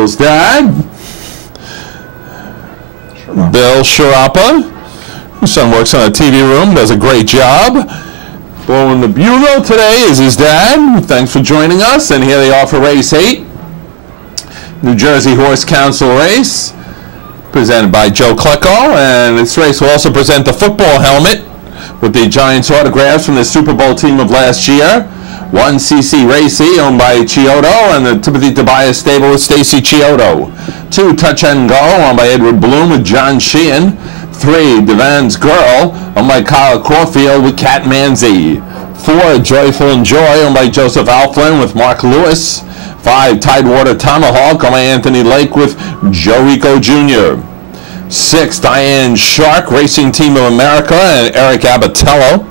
Bill's dad, Bill Sharapa, whose son works on a TV room, does a great job. Blowing the bugle today is his dad. Thanks for joining us. And here they are for race 8. New Jersey Horse Council race, presented by Joe Klecko. And this race will also present the football helmet with the Giants autographs from the Super Bowl team of last year. 1 CC Racy, owned by Chiodo, and the Timothy Tobias stable with Stacy Chiodo. 2 Touch and Go, owned by Edward Bloom with John Sheehan. 3 Devan's Girl, owned by Kyle Caulfield with Kat Manzi. 4 Joyful and Joy, owned by Joseph Alflin with Mark Lewis. 5 Tidewater Tomahawk, owned by Anthony Lake with Joe Rico Jr. 6 Diane Shark, Racing Team of America, and Eric Abatello.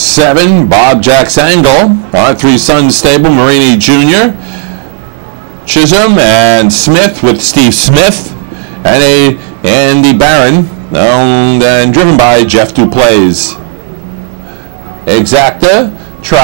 7 Bob Jack's Angle, our 3 Sons Stable, Marini Jr., Chisholm and Smith with Steve Smith, and Andy Barron, owned and driven by Jeff Duplass. Exacta, Try.